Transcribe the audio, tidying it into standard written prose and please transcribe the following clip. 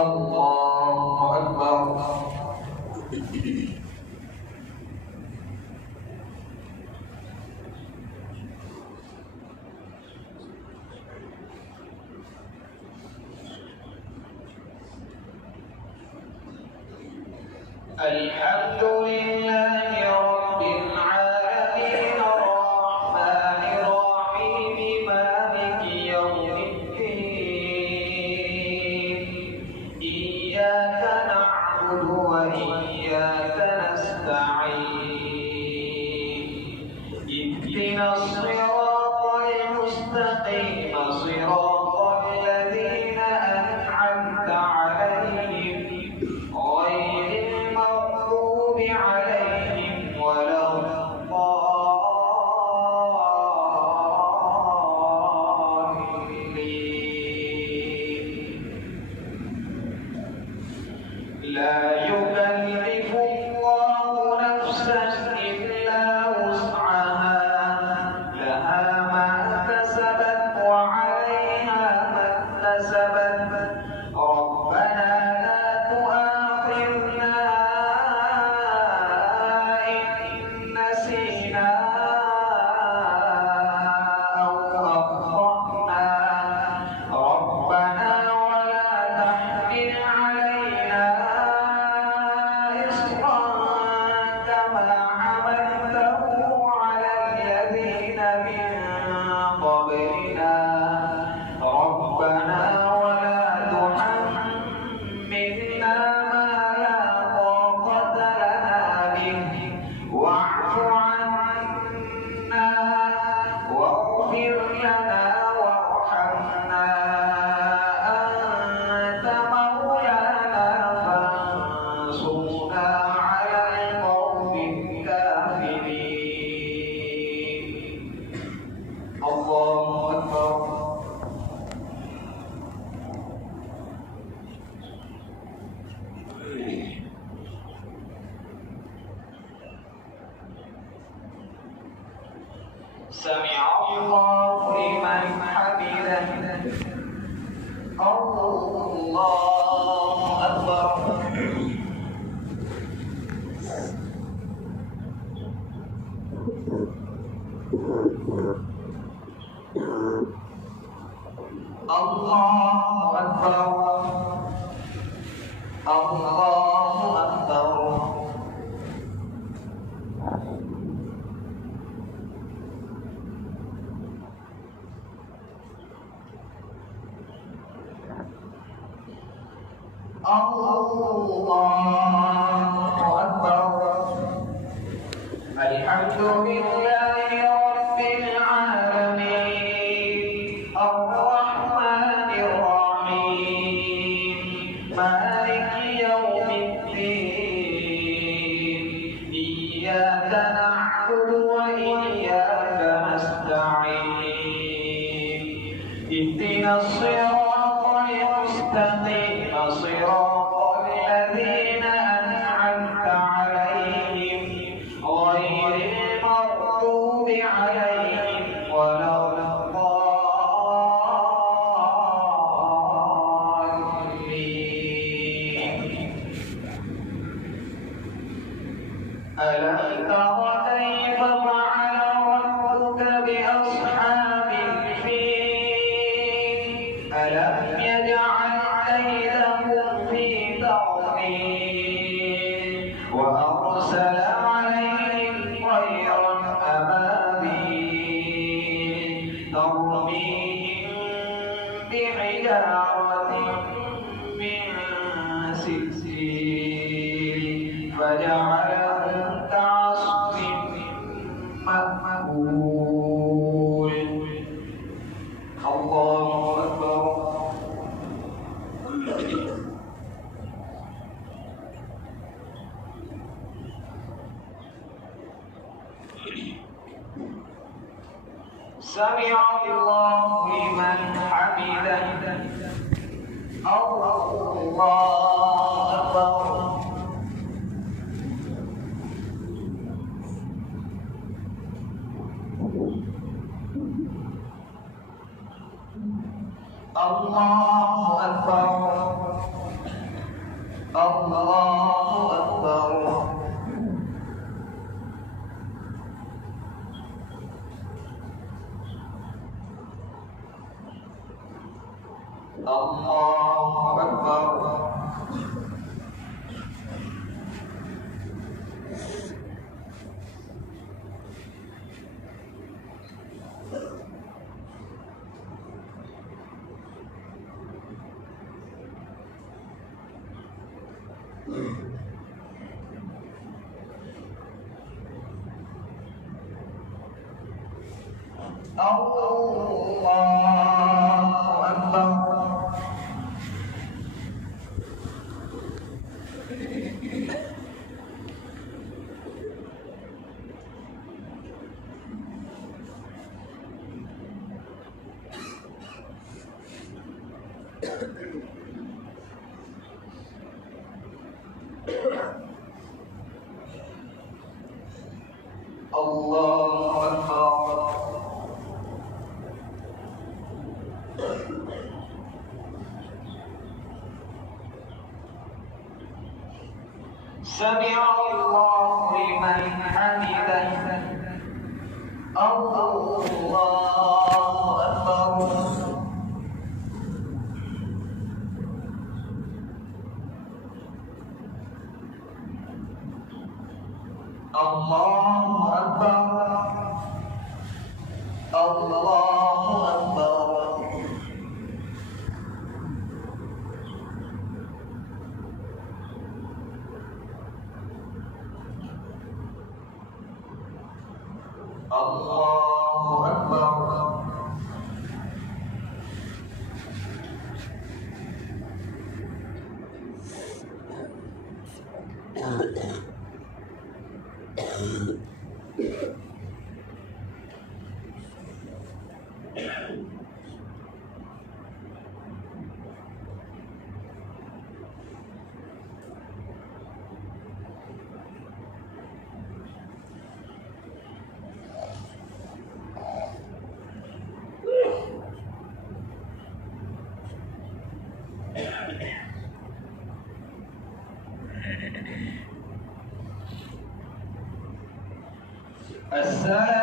الله أكبر. الحمد لله رب العالمين الرحمن الرحيم مالك يوم الدين إياك نعبد وإياك نستعين اهدنا الصراط المستقيم صراط الذين أنعمت عليهم غير المغضوب عليهم ولا الضالين. لا يكلف الله نفسا إلا وسعها لها ما كسبت وعليها ما اكتسبت ربنا لا تؤاخذنا إن نسينا أو أخطأنا ربنا ولا تحمل علينا إصرا كما حملته على الذين من قبلنا ربنا ولا تحملنا ما لا طاقة لنا به واعف عنا واغفر لنا وارحمنا أنت مولانا فانصرنا على القوم الكافرين. الله أكبر. سمع الله لمن حمده. الله أكبر. الله أكبر. الله أكبر. الله أكبر. الحمد لله رب العالمين الرحمن الرحيم مالك يوم الدين إياك نعبد وإياك نستعين اهدنا الصراط المستقيم صراط الذين أنعمت عليهم غير المغضوب عليهم ولا الضالين. ألم تر كيف فعل ربك بأصحاب الفيل ألم يجعل كيدهم في تضليل وأرسل عليهم طيرا أبابيل ترميهم بحجارة من سجيل فجعلهم كعصف مأكول. الله أكبر. سمع الله لمن حمده. الله أكبر. الله أكبر الله أكبر الله أكبر الله أكبر سمع الله لمن حمده الله أكبر الله أكبر الله أكبر الله أكبر السلام